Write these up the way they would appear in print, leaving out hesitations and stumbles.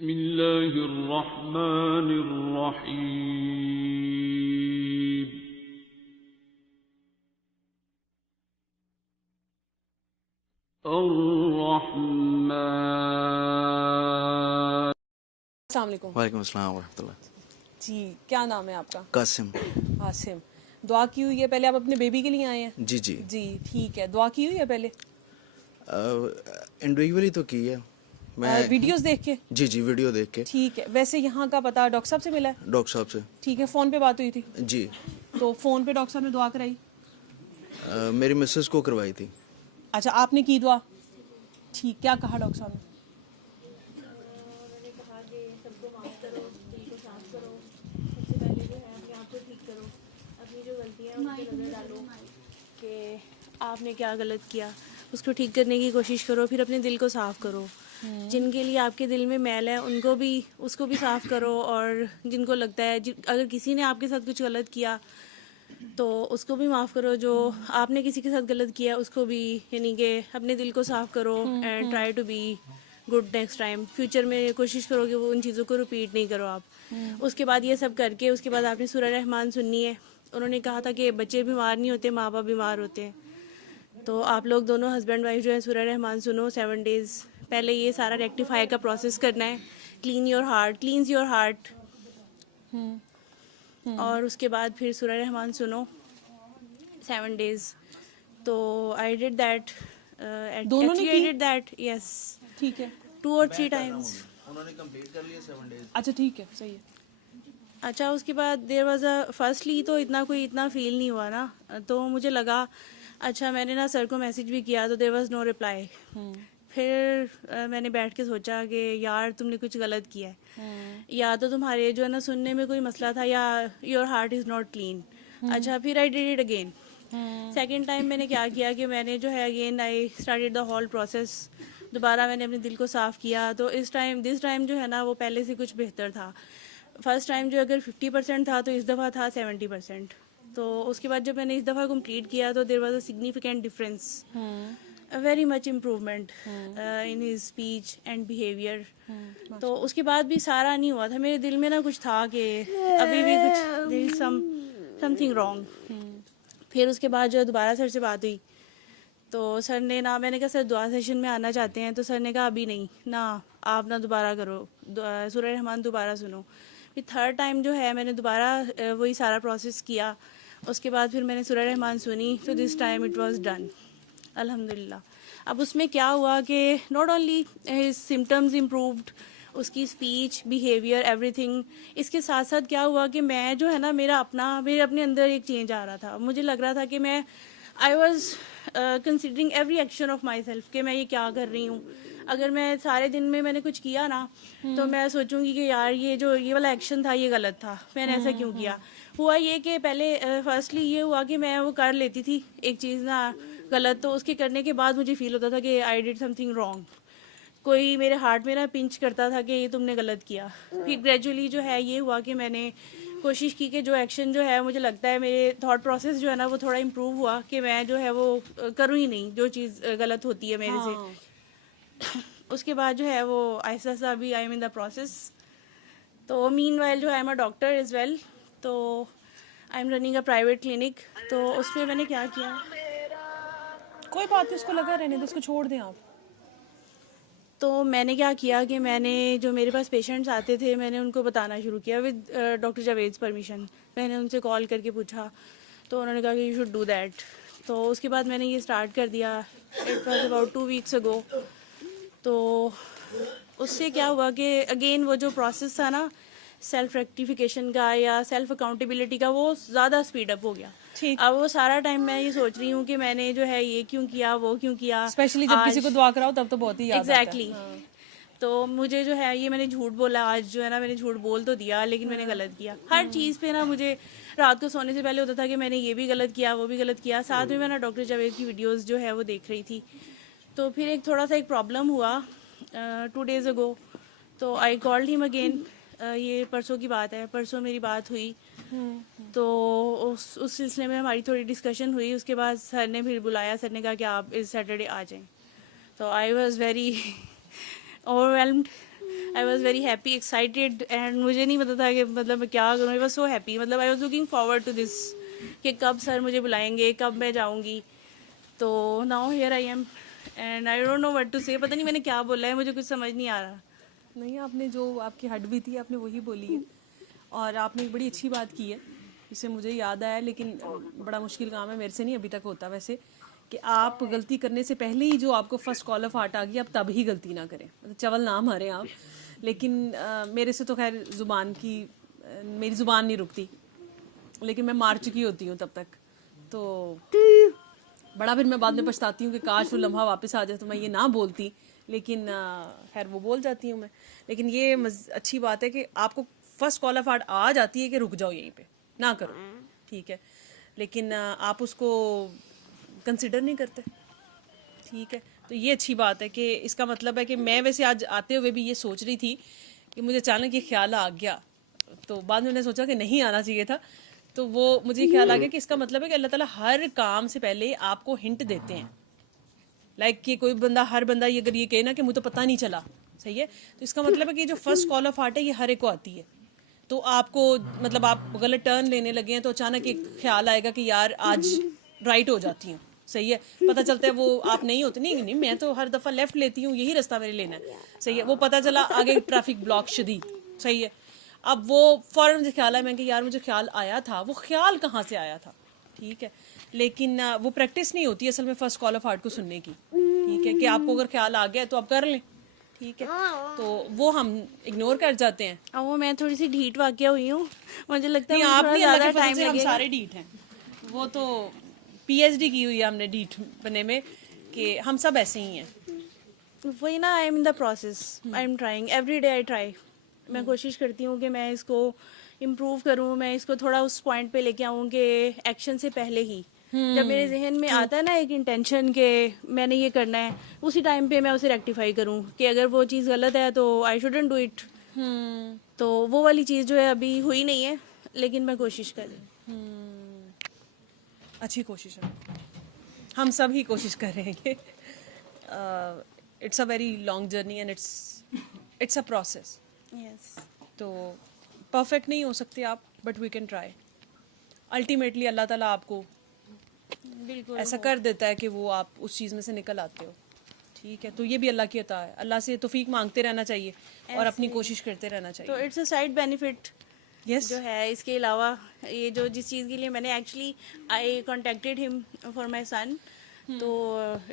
बिस्मिल्लाहिर्रहमानिर्रहीम। अर्रहमान। अस्सलाम वालेकुम। वालेकुम अस्सलाम वरहमतुल्लाह। जी, क्या नाम है आपका? कासिम। आसिम। दुआ की हुई है पहले? आप अपने बेबी के लिए आए हैं? जी जी। जी ठीक है। दुआ की हुई है पहले? इंडिविजुअली तो की है मैं। वीडियोस देख के? जी जी, वीडियो देख के। ठीक है। वैसे यहाँ का पता डॉक्टर साहब से मिला है? डॉक्टर साहब से। ठीक है। फ़ोन पे बात हुई थी? जी। तो फ़ोन पे डॉक्टर साहब ने दुआ कराई? मेरी मिसेस को करवाई थी। अच्छा, आपने की दुआ? ठीक। क्या कहा डॉक्टर साहब ने? मैंने कहा कि सबको माफ़ करो, दिल को साफ करो, सबसे पहले जो है अपने आप को ठीक करो, अपनी जो गलतियाँ हैं उन पर नज़र डालो कि आपने क्या गलत किया, उसको ठीक करने की कोशिश करो, फिर अपने दिल को साफ़ करो। जिनके लिए आपके दिल में मैल है उनको भी, उसको भी साफ़ करो, और जिनको लगता है अगर किसी ने आपके साथ कुछ गलत किया तो उसको भी माफ़ करो, जो आपने किसी के साथ गलत किया उसको भी, यानी कि अपने दिल को साफ़ करो and try to be good next time. Future में कोशिश करो कि वो उन चीज़ों को रिपीट नहीं करो आप। उसके बाद ये सब करके उसके बाद आपने सूरह रहमान सुननी है। उन्होंने कहा था कि बच्चे बीमार नहीं होते, माँ बाप बीमार होते हैं। तो आप लोग दोनों हस्बैंड वाइफ जो है सूरह रहमान सुनो 7 डेज़ पहले। ये सारा रेक्टिफाई का प्रोसेस करना है। Clean your heart, cleans your heart. और उसके बाद फिर सूरह रहमान सुनो 7 डेज़। तो आई डिड दैट, दोनों ने की? आई डिड दैट, यस, ठीक है। 2 or 3 टाइम्स। उन्होंने कंप्लीट कर लिया 7 डेज। अच्छा ठीक है, सही है। अच्छा, उसके बाद देर वॉज फर्स्टली तो इतना फ़ील नहीं हुआ ना, तो मुझे लगा अच्छा, मैंने ना सर को मैसेज भी किया तो देर वॉज नो रिप्लाई। फिर मैंने बैठ के सोचा कि यार तुमने कुछ गलत किया है, या तो तुम्हारे जो है ना सुनने में कोई मसला था, या your heart is not clean. अच्छा, फिर I did it again. Second time मैंने क्या किया कि मैंने जो है again I started the whole process. दोबारा मैंने अपने दिल को साफ़ किया। तो दिस टाइम जो है ना वो पहले से कुछ बेहतर था। फर्स्ट टाइम जो अगर 50% था तो इस दफ़ा था 70%। तो उसके बाद जब मैंने इस दफ़ा कंप्लीट किया तो there was a significant difference, very much improvement in his speech and behaviour. तो उसके बाद भी सारा नहीं हुआ था, मेरे दिल में ना कुछ था कि अभी भी कुछ देयर इज समथिंग रॉन्ग। फिर उसके बाद जो दोबारा सर से बात हुई तो सर ने ना, मैंने कहा सर दुआ सेशन में आना चाहते हैं, तो सर ने कहा अभी नहीं ना, आप ना दोबारा करो, सूरह रहमान दोबारा सुनो। फिर थर्ड टाइम जो है मैंने दोबारा वही सारा प्रोसेस किया। उसके बाद फिर मैंने सूरह रहमान सुनी तो this time it was done, अल्हम्दुलिल्लाह। अब उसमें क्या हुआ कि not only his symptoms improved, उसकी स्पीच, बिहेवियर, एवरीथिंग। इसके साथ साथ क्या हुआ कि मैं जो है ना मेरे अपने अंदर एक चेंज आ रहा था। मुझे लग रहा था कि मैं I was considering every action of my self कि मैं ये क्या कर रही हूँ। अगर मैं सारे दिन में मैंने कुछ किया ना तो मैं सोचूंगी कि यार ये वाला एक्शन था ये गलत था, मैंने ऐसा क्यों किया। हुआ ये कि पहले फर्स्टली ये हुआ कि मैं वो कर लेती थी एक चीज़ ना गलत, तो उसके करने के बाद मुझे फील होता था कि आई डिड समथिंग रॉन्ग। कोई मेरे हार्ट में ना पिंच करता था कि ये तुमने गलत किया। फिर ग्रेजुअली जो है ये हुआ कि मैंने कोशिश की कि जो एक्शन जो है मुझे लगता है मेरे थॉट प्रोसेस जो है ना वो थोड़ा इम्प्रूव हुआ कि मैं जो है वो करूँ ही नहीं जो चीज़ गलत होती है मेरे से। उसके बाद जो है वो ऐसा सा अभी I am in the process. तो मीनवाइल जो I am a doctor as well, तो I am running a private clinic. तो उसमें मैंने क्या किया, कोई बात नहीं, उसको लगा रहने दो, उसको छोड़ दें आप। तो मैंने क्या किया कि मैंने जो मेरे पास पेशेंट्स आते थे मैंने उनको बताना शुरू किया विद डॉक्टर जावेद परमिशन। मैंने उनसे कॉल करके पूछा तो उन्होंने कहा कि यू शुड डू दैट। तो उसके बाद मैंने ये स्टार्ट कर दिया, इट वॉज अबाउट 2 weeks अगो। तो उससे क्या हुआ कि अगेन वो जो प्रोसेस था ना सेल्फ रेक्टिफिकेशन का या सेल्फ अकाउंटेबिलिटी का, वो ज़्यादा स्पीड अप हो गया। ठीक। अब वो सारा टाइम मैं ये सोच रही हूँ कि मैंने जो है ये क्यों किया, वो क्यों किया। स्पेशली जब किसी को दुआ कराओ तब तो बहुत ही याद आता है। एग्जैक्टली। तो मुझे जो है ये मैंने झूठ बोला आज, जो है ना मैंने झूठ बोल तो दिया लेकिन मैंने गलत किया। हर चीज़ पे ना मुझे रात को सोने से पहले होता था कि मैंने ये भी गलत किया वो भी गलत किया। साथ में मैं ना डॉक्टर जावेद की वीडियोस जो है वो देख रही थी। तो फिर एक थोड़ा सा एक प्रॉब्लम हुआ 2 days अगो। तो आई कॉल्ड हिम अगेन, ये परसों की बात है, परसों मेरी बात हुई। तो उस सिलसिले में हमारी थोड़ी डिस्कशन हुई। उसके बाद सर ने फिर बुलाया, सर ने कहा कि आप इस सैटरडे आ जाएं। तो I was very overwhelmed. I was very happy, excited, and मुझे नहीं पता था कि मतलब मैं क्या करूँ. आई वॉज सो हैप्पी, मतलब I was looking forward to this कि कब सर मुझे बुलाएंगे, कब मैं जाऊँगी. तो now here I am and I don't know what to say. पता नहीं मैंने क्या बोला है, मुझे कुछ समझ नहीं आ रहा. नहीं, आपने जो आपकी हट भी थी आपने वही बोली है और आपने एक बड़ी अच्छी बात की है. इससे मुझे याद आया, लेकिन बड़ा मुश्किल काम है, मेरे से नहीं अभी तक होता वैसे, कि आप गलती करने से पहले ही जो आपको फर्स्ट कॉल ऑफ हार्ट आ गई, आप तब ही गलती ना करें. मतलब चवल ना मारें आप. लेकिन मेरे से तो खैर मेरी ज़ुबान नहीं रुकती, लेकिन मैं मार चुकी होती हूँ तब तक. तो बड़ा फिर मैं बाद में पछताती हूँ कि काश वो लम्हा वापस आ जाए तो मैं ये ना बोलती. लेकिन खैर वो बोल जाती हूँ मैं. लेकिन ये अच्छी बात है कि आपको फर्स्ट कॉल ऑफ हार्ट आ जाती है कि रुक जाओ यहीं पे, ना करो, ठीक है. लेकिन आप उसको कंसिडर नहीं करते, ठीक है. तो ये अच्छी बात है कि इसका मतलब है कि मैं वैसे आज आते हुए भी ये सोच रही थी कि मुझे अचानक ये ख्याल आ गया. तो बाद में मैंने सोचा कि नहीं आना चाहिए था. तो वो मुझे ख्याल आ गया कि इसका मतलब है कि अल्लाह ताला हर काम से पहले आपको हिंट देते हैं. लाइक कि कोई बंदा, हर बंदा ये अगर ये कहे ना कि मुझे तो पता नहीं चला, सही है, तो इसका मतलब है कि जो फर्स्ट कॉल ऑफ हार्ट है ये हर एक को आती है. तो आपको मतलब आप गलत टर्न लेने लगे हैं तो अचानक एक ख्याल आएगा कि यार आज राइट हो जाती हूँ, सही है. पता चलता है वो आप नहीं होते, नहीं मैं तो हर दफ़ा लेफ्ट लेती हूँ, यही रास्ता मेरे लेना है, सही है. वो पता चला आगे ट्रैफिक ब्लॉक शदीद, सही है. अब वो फ़ौरन मुझे ख्याल आया, मैं कि यार मुझे ख्याल आया था, वो ख्याल कहाँ से आया था, ठीक है. लेकिन वो प्रैक्टिस नहीं होती असल में फर्स्ट कॉल ऑफ हार्ट को सुनने की, ठीक है, कि आपको अगर ख्याल आ गया तो आप कर लें, ठीक है. तो वो हम इग्नोर कर जाते हैं. अब वो मैं थोड़ी सी ढीठ वाक़या हुई हूँ, मुझे लगता है नहीं, मुझे आप थोड़ा नहीं, अल्लाह ज़्यादा के फजल टाइम से हम लगेगा. सारे ढीठ हैं. वो तो PhD की हुई है हमने ढीठ बनने में, कि हम सब ऐसे ही हैं. वही ना, आई am in the process, I am trying every day, I try. मैं कोशिश करती हूँ कि मैं इसको इम्प्रूव करूँ, मैं इसको थोड़ा उस पॉइंट पे लेके आऊँ कि एक्शन से पहले ही जब मेरे जहन में आता है ना एक इंटेंशन कि मैंने ये करना है, उसी टाइम पे मैं उसे रेक्टिफाई करूँ कि अगर वो चीज़ गलत है तो आई शुडंट डू इट. तो वो वाली चीज़ जो है अभी हुई नहीं है, लेकिन मैं कोशिश कर रही हूँ. अच्छी कोशिश है, हम सब ही कोशिश कर रहे हैं. It's a very long journey and it's a process. Yes, तो परफेक्ट नहीं हो सकते आप, but we can try. Ultimately अल्लाह ताला आपको बिल्कुल ऐसा कर देता है कि वो आप उस चीज़ में से निकल आते हो, ठीक है. तो ये भी अल्लाह की अता है. अल्लाह से तौफीक मांगते रहना चाहिए और अपनी कोशिश करते रहना तो चाहिए. It's a side benefit yes, जो है. इसके अलावा ये जो जिस चीज़ के लिए मैंने actually I contacted him for my son, तो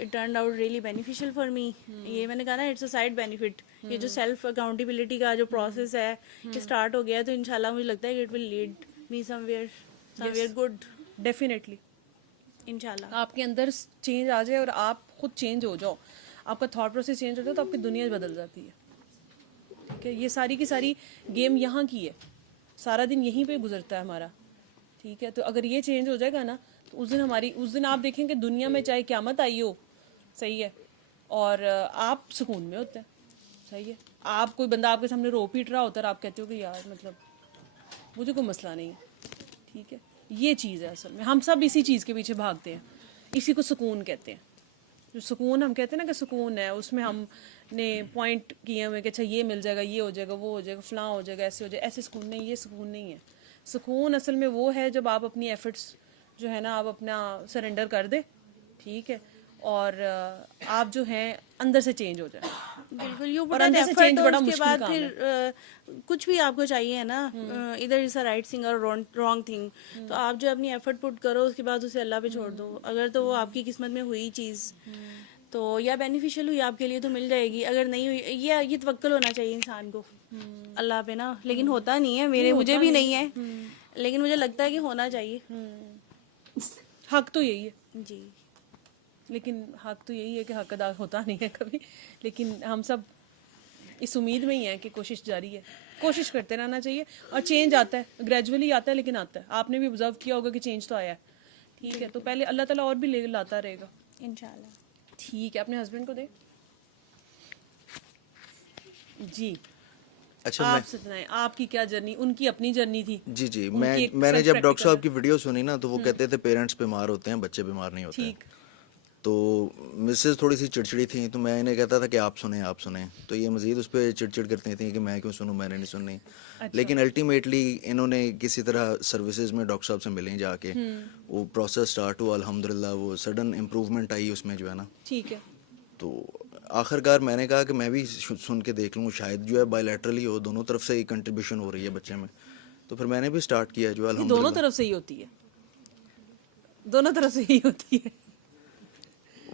it turn out really beneficial for me. ये मैंने कहा ना, इट्स अ साइड बेनिफिट. ये जो सेल्फ अकाउंटेबिलिटी का जो प्रोसेस है ये स्टार्ट हो गया है, तो इंशाल्लाह मुझे लगता है it will lead me somewhere good, definitely. इंशाल्लाह. आपके अंदर चेंज आ जाए और आप खुद चेंज हो जाओ, आपका थॉट प्रोसेस चेंज हो जाए, तो आपकी दुनिया बदल जाती है, ठीक है. ये सारी की सारी गेम यहाँ की है, सारा दिन यहीं पे गुजरता है हमारा, ठीक है. तो अगर ये चेंज हो जाएगा ना, तो उस दिन आप देखेंगे दुनिया में चाहे क़यामत आई हो, सही है, और आप सुकून में होते हैं, सही है. आप कोई बंदा आपके सामने रो पीट रहा होता है और आप कहते हो कि यार मतलब मुझे कोई मसला नहीं है, ठीक है. ये चीज़ है असल में, हम सब इसी चीज़ के पीछे भागते हैं. इसी को सुकून कहते हैं. जो सुकून हम कहते हैं ना कि सुकून है, उसमें हमने पॉइंट किए हुए कि अच्छा ये मिल जाएगा, ये हो जाएगा, वो हो जाएगा, फलां हो जाएगा, ऐसे हो जाएगा. ऐसे सुकून नहीं, ये सुकून नहीं है. सुकून असल में वो है जब आप अपनी एफर्ट्स जो है ना आप अपना सरेंडर कर दे, ठीक है, और आप जो हैं अंदर से चेंज हो जाए. बिल्कुल, यू और पुट एन अंदर से एफर्ट, change और बड़ा उसके मुश्किल बाद काम फिर कुछ भी आपको चाहिए है ना, इधर इज अ राइट थिंग और रॉन्ग थिंग, तो आप जो अपनी एफर्ट पुट करो उसके बाद उसे अल्लाह पे छोड़ दो. अगर तो वो आपकी किस्मत में हुई चीज़ तो या बेनिफिशियल हुई आपके लिए तो मिल जाएगी, अगर नहीं हुई, ये तवक्कुल होना चाहिए इंसान को अल्लाह पे ना. लेकिन होता नहीं है, मुझे भी नहीं है, लेकिन मुझे लगता है कि होना चाहिए. हक तो यही है जी, लेकिन हक तो यही है कि हक अदा होता नहीं है कभी. लेकिन हम सब इस उम्मीद में ही हैं कि कोशिश जारी है, कोशिश करते रहना चाहिए. और चेंज आता है, ग्रेजुअली आता है, लेकिन आता है. आपने भी ऑब्जर्व किया होगा कि चेंज तो आया है, ठीक है. तो पहले अल्लाह ताला और भी ले लाता रहेगा, इंशाल्लाह. ठीक है. अपने हस्बैंड को दे जी. अच्छा, आप सुनाएं, आपकी क्या जर्नी, उनकी अपनी जर्नी थी. जी उनकी एक मैंने जब डॉक्टर self-practical साहब की वीडियो सुनी ना, तो वो कहते थे पेरेंट्स बीमार होते हैं, बच्चे बीमार नहीं होते हैं. ठीक. तो मिसेस थोड़ी सी चिड़चिड़ी थी, तो मैं इन्हें कहता था कि आप सुने, तो ये मज़ीद उस पर चिड़चिड़ करती थी कि मैं क्यों सुनूं, मैंने नहीं सुननी। लेकिन अल्टीमेटली इन्होंने किसी तरह सर्विसेज में डॉक्टर साहब से मिले जाके, वो प्रोसेस स्टार्ट हुआ, अल्हम्दुलिल्लाह वो सडन इम्प्रूवमेंट आई उसमें जो है ना। ठीक है। तो आखिरकार मैंने कहा कि मैं भी सुन के देख लूँ, शायद जो है बायलैटरली हो, दोनों तरफ से ही कंट्रीब्यूशन हो रही है बच्चे में। तो फिर मैंने भी स्टार्ट किया जो ये दोनों अल्हम्दुलिल्लाह। तरफ से ही होती है, दोनों तरफ से ही होती है।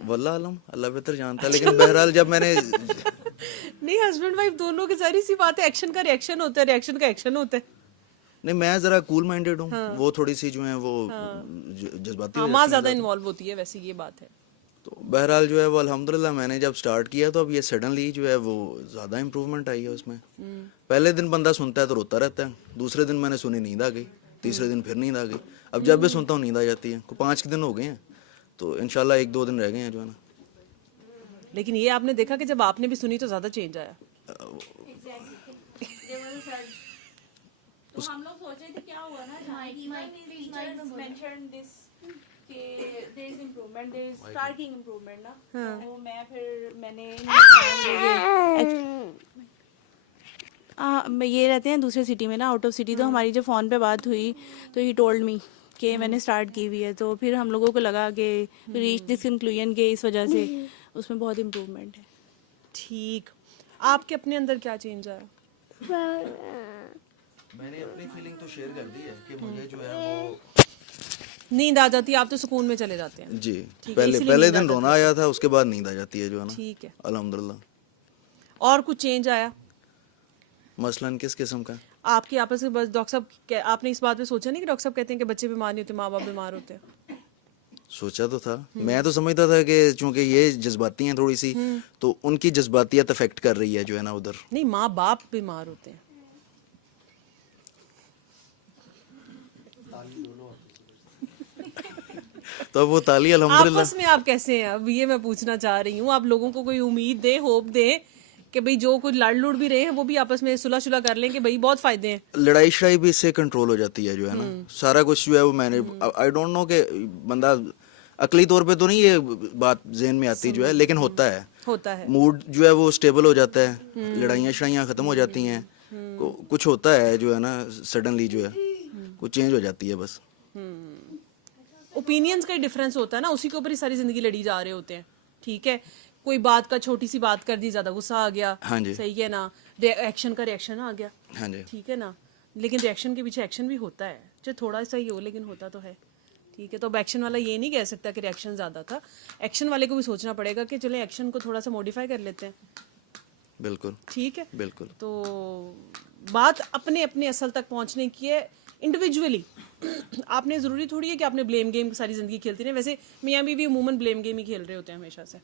वल्लाह आलम, अल्लाह बेहतर जानता है, लेकिन बहरहाल जब मैंने नहीं, हस्बैंड वाइफ दोनों की सारी सी बात है, एक्शन का रिएक्शन होता है, रिएक्शन का एक्शन होता है। नहीं, मैं ज़रा कूल माइंडेड हूँ, वो थोड़ी सी जो है वो जज्बाती हाँ, हो माँ जाती ज़्यादा हैं। इन्वॉल्व होती है, वैसे ये बात है। तो बहरहाल जो है वो अल्हम्दुलिल्लाह मैंने जब स्टार्ट किया तो अब ये सडनली जो है वो ज़्यादा इम्प्रूवमेंट आई है उसमें। पहले दिन बंदा सुनता है तो रोता रहता है, दूसरे दिन मैंने सुनी नींद आ गई, तीसरे दिन फिर नींद आ गई, अब जब भी सुनता हूँ नींद आ जाती है। को 5 दिन हो गए हैं, तो इंशाल्लाह 1-2 दिन रह गए हैं जो है ना। लेकिन ये आपने देखा कि जब आपने भी सुनी तो ज़्यादा चेंज आया। तो हम लोग सोच रहे थे क्या हुआ ना, मेंशन दिस कि there is improvement, there is starting improvement ना। तो मैं ये रहते हैं दूसरे सिटी में ना, आउट ऑफ सिटी। तो हमारी जब फ़ोन पे बात हुई तो ही टोल्ड मी कि मैंने स्टार्ट की हुई है। तो फिर हम लोगों को लगा कि रीच दिस कंक्लूजन के इस वजह से उसमें बहुत इम्प्रूवमेंट है। ठीक, आपके अपने अंदर क्या चेंज आया? मैंने अपनी फीलिंग तो शेयर कर दी है कि मुझे जो है वो नींद आ जाती है, आप तो सुकून में चले जाते हैं। जी, ठीक है, पहले इसीलिए पहले नींद आ दिन जाती रोना आया था, उसके बाद नींद आ जाती है जो है ना। ठीक है। अल्हम्दुलिल्लाह। और कुछ चेंज आया मसलन किस किस्म का? आपके आपस में? बस डॉक्टर साहब, आपने इस बात पे सोचा नहीं कि डॉक्टर साहब कहते हैं कि बच्चे बीमार नहीं होते, माँ बाप बीमार होते हैं? सोचा तो था, मैं तो समझता था कि चूंकि ये जज्बाती हैं थोड़ी सी, तो उनकी जज्बातियत अफेक्ट कर रही है जो है ना उधर। नहीं, माँ बाप बीमार होते हैं। तो अब वो ताली अल्हम्दुलिल्लाह। आपस में आप कैसे हैं, अब ये मैं पूछना चाह रही हूँ। आप लोगों को कोई उम्मीद दे, होप दे कि भाई जो कुछ लड़ लुड़ भी रहे हैं वो भी आपस में सुलह शुलह कर लें कि भाई बहुत फायदे हैं। लड़ाई शड़ाई भी इससे कंट्रोल हो जाती है जो है ना। सारा कुछ जो है वो मैंने, आई डोंट नो कि बंदा अकली तौर पे तो नहीं ये बात ज़हन में आती जो है, लेकिन होता है। मूड जो है वो स्टेबल हो जाता है, लड़ाइयाँ शड़ाइयाँ ख़त्म हो जाती हैं, कुछ होता है जो है ना, सडनली जो है कुछ चेंज हो जाती है बस। ओपिनियंस का डिफरेंस होता है ना, उसी के ऊपर ही सारी जिंदगी लड़ी जा रहे होते हैं। ठीक है, कोई बात का छोटी सी बात कर दी, ज्यादा गुस्सा आ गया। हाँ जी। सही है ना, एक्शन का रिएक्शन आ गया। हाँ जी। ठीक है ना, लेकिन रिएक्शन के पीछे एक्शन भी होता है, चाहे थोड़ा सा ही हो लेकिन होता तो है। ठीक है, तो अब एक्शन वाला ये नहीं कह सकता कि रिएक्शन ज्यादा था। एक्शन वाले को भी सोचना पड़ेगा कि चले एक्शन को थोड़ा सा मॉडिफाई कर लेते हैं। बिल्कुल ठीक है, बिल्कुल। तो बात अपने अपने असल तक पहुंचने की है, इंडिविजुअली। आपने ज़रूरी थोड़ी है कि आपने ब्लेम गेम सारी ज़िंदगी खेलती रहे। वैसे मियाँ बीवी अमूमन ब्लेम गेम ही खेल रहे होते हैं हमेशा से,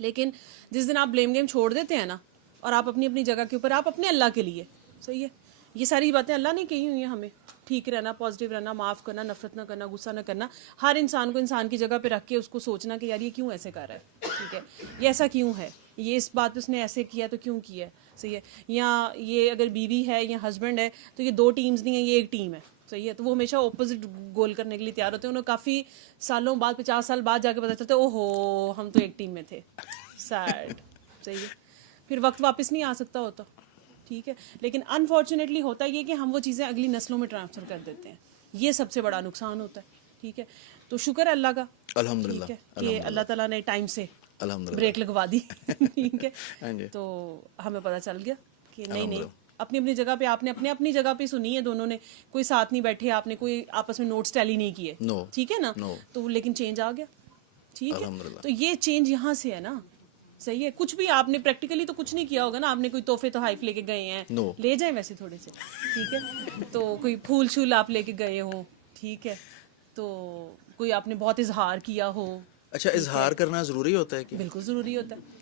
लेकिन जिस दिन आप ब्लेम गेम छोड़ देते हैं ना, और आप अपनी अपनी जगह के ऊपर, आप अपने अल्लाह के लिए, सही है, ये सारी बातें अल्लाह ने कही हुई हैं हमें, ठीक रहना, पॉजिटिव रहना, माफ़ करना, नफरत ना करना, गुस्सा ना करना, हर इंसान को इंसान की जगह पे रख के उसको सोचना कि यार ये क्यों ऐसे कर रहा है, ठीक है, ये ऐसा क्यों है, ये इस बात पे उसने ऐसे किया तो क्यों किया है, सही है। या ये अगर बीवी है या हस्बैंड है तो ये दो टीम्स नहीं है, ये एक टीम है, सही है। तो वो हमेशा ऑपोजिट गोल करने के लिए तैयार होते हैं। उन्हें काफ़ी सालों बाद, 50 साल बाद जाके पता चलता है ओहो हम तो एक टीम में थे, सैड, सही है। फिर वक्त वापस नहीं आ सकता होता, ठीक है। लेकिन अनफॉर्चुनेटली होता ये कि हम वो चीज़ें अगली नस्लों में ट्रांसफ़र कर देते हैं, ये सबसे बड़ा नुकसान होता है, ठीक है। तो शुक्र है अल्लाह का, अल्हम्दुलिल्लाह, ठीक है, कि अल्लाह ताला ने टाइम से अल्हम्दुलिल्लाह ब्रेक लगवा दी, ठीक है। हाँ जी। तो हमें पता चल गया कि नहीं, अपनी अपनी जगह पे आपने अपने अपनी जगह पे सुनी है, दोनों ने, कोई साथ नहीं बैठे, आपने कोई आपस में नोट्स टैली नहीं किए, No. ठीक है ना, No. तो लेकिन चेंज आ गया, ठीक है। अल्हम्दुलिल्लाह। तो ये चेंज यहाँ से है ना, सही है। कुछ भी आपने प्रैक्टिकली तो कुछ नहीं किया होगा ना, आपने कोई तोहफे तो हाइफ लेके गए हैं, No. ले जाए वैसे थोड़े से, ठीक है। तो कोई फूल शूल आप लेके गए हो, ठीक है, तो कोई आपने बहुत इजहार किया हो। अच्छा, इजहार करना ज़रूरी होता है कि? बिल्कुल ज़रूरी होता है,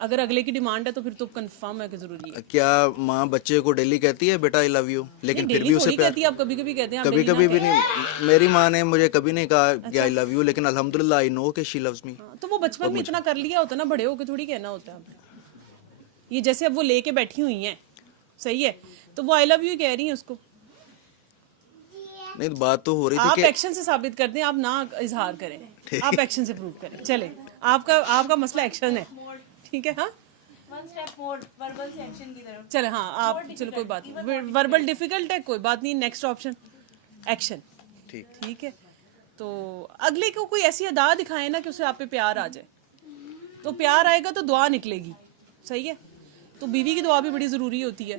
अगर अगले की डिमांड है तो फिर तो कंफर्म है कि ज़रूरी है। क्या माँ बच्चे को डेली कहती है बेटा आई लव यू, लेकिन फिर भी उसे प्यार? कहती है, आप कभी कभी कहते हैं, आप कभी daily कभी ना भी कहें। नहीं, मेरी माँ ने मुझे कभी नहीं कहा कि आई लव यू, लेकिन अल्हम्दुलिल्लाह आई नो कि शी लव्स मी। हाँ, तो वो बचपन में इतना कर लिया होता ना, बड़े होके थोड़ी कहना होता है। ये जैसे अब वो लेके बैठी हुई हैं, सही है, तो वो आई लव यू कह रही हैं उसको, नहीं तो बात तो हो रही थी आप कि एक्शन से साबित कर दें, आप ना इजहार करें, आप एक्शन से प्रूव करें। चले, आपका मसला एक्शन है, ठीक है। हाँ वन स्टेप मोर वर्बल से एक्शन की तरफ। चले, हाँ आप चलो, कोई बात नहीं, वर्बल डिफिकल्ट है, कोई बात नहीं, नेक्स्ट ऑप्शन एक्शन। ठीक है। तो अगले को कोई ऐसी अदा दिखाए ना कि उसे आप पे प्यार आ जाए, तो प्यार आएगा तो दुआ निकलेगी, सही है। तो बीवी की दुआ भी बड़ी ज़रूरी होती है,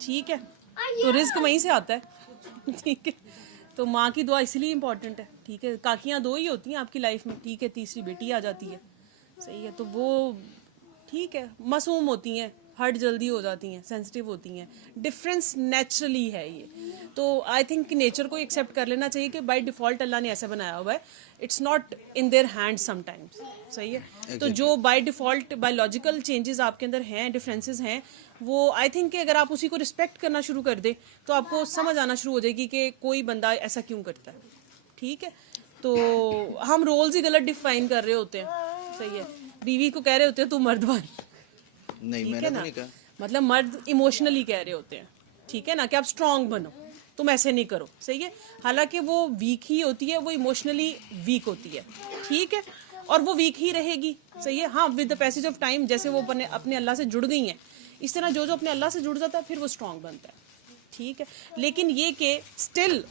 ठीक है। तो रिस्क वहीं से आता है, ठीक है। तो माँ की दुआ इसलिए इम्पोर्टेंट है, ठीक है। काकियाँ दो ही होती हैं आपकी लाइफ में, ठीक है, तीसरी बेटी आ जाती है, सही है। तो वो ठीक है, मासूम होती हैं, हर्ट जल्दी हो जाती हैं, सेंसिटिव होती हैं, डिफरेंस नेचुरली है ये। तो आई थिंक नेचर को एक्सेप्ट कर लेना चाहिए कि बाय डिफ़ॉल्ट अल्लाह ने ऐसा बनाया हुआ है, it's not in their hand sometimes, सही है। तो जो बाय डिफ़ॉल्ट बायोलॉजिकल चेंजेस आपके अंदर हैं, डिफरेंसेस हैं, वो आई थिंक कि अगर आप उसी को रिस्पेक्ट करना शुरू कर दें तो आपको समझ आना शुरू हो जाएगी कि कोई बंदा ऐसा क्यों करता है, ठीक है। तो हम रोल्स ही गलत डिफाइन कर रहे होते हैं, सही है। बीवी को कह रहे होते हैं तू मर्द बन, नहीं, ठीक मैंने है तो ना, नहीं कहा। मतलब मर्द इमोशनली कह रहे होते हैं, ठीक है ना, कि आप स्ट्रांग बनो, तुम ऐसे नहीं करो, सही है। हालांकि वो वीक ही होती है, वो इमोशनली वीक होती है, ठीक है, और वो वीक ही रहेगी, सही है। हाँ, with the passage of time जैसे वो अपने अल्लाह से जुड़ गई हैं, इस तरह जो अपने अल्लाह से जुड़ जाता है फिर वो स्ट्रांग बनता है, ठीक है। लेकिन ये कि स्टिल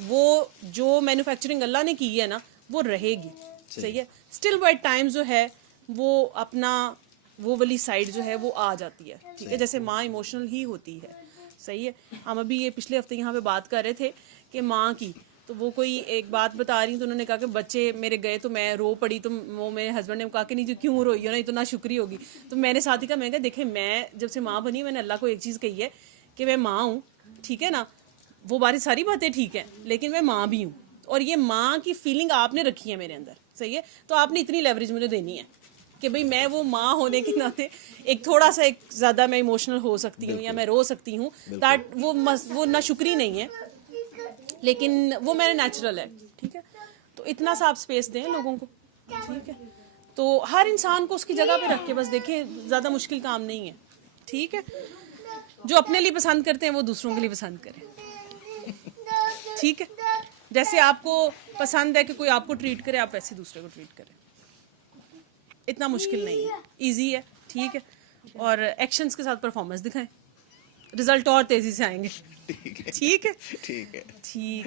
वो जो मैन्युफैक्चरिंग अल्लाह ने की है ना, वो रहेगी, सही है। स्टिल बाय टाइम जो है वो अपना वो वाली साइड जो है वो आ जाती है, ठीक है। जैसे माँ इमोशनल ही होती है, सही है। हम अभी ये पिछले हफ्ते यहाँ पे बात कर रहे थे कि माँ की, तो वो कोई एक बात बता रही, तो उन्होंने कहा कि बच्चे मेरे गए तो मैं रो पड़ी, तो वो मेरे हस्बैंड ने कहा कि नहीं, जो क्यों रोई हो ना, ये तो ना शुक्री होगी। तो मैंने साथ ही कहा, मैं कहा देखे, मैं जब से माँ बनी मैंने अल्लाह को एक चीज़ कही है कि मैं माँ हूँ, ठीक है ना। वो सारी बातें ठीक है, लेकिन मैं माँ भी हूँ, और ये माँ की फीलिंग आपने रखी है मेरे अंदर, सही है। तो आपने इतनी लेवरेज मुझे देनी है कि भाई मैं वो माँ होने के नाते एक थोड़ा सा एक ज़्यादा मैं इमोशनल हो सकती हूँ या मैं रो सकती हूँ, दैट वो ना शुक्री नहीं है, लेकिन वो मेरे नेचुरल है, ठीक है। तो इतना सा आप स्पेस दें लोगों को, ठीक है। तो हर इंसान को उसकी जगह पे रख के बस देखें, ज़्यादा मुश्किल काम नहीं है, ठीक है। जो अपने लिए पसंद करते हैं वो दूसरों के लिए पसंद करें, ठीक है। जैसे आपको पसंद है कि कोई आपको ट्रीट करे, आप वैसे दूसरे को ट्रीट करें, इतना मुश्किल नहीं है, इजी है, ठीक है। और एक्शंस के साथ परफॉर्मेंस दिखाएं, रिजल्ट और तेजी से आएंगे, ठीक है, ठीक है। ठीक।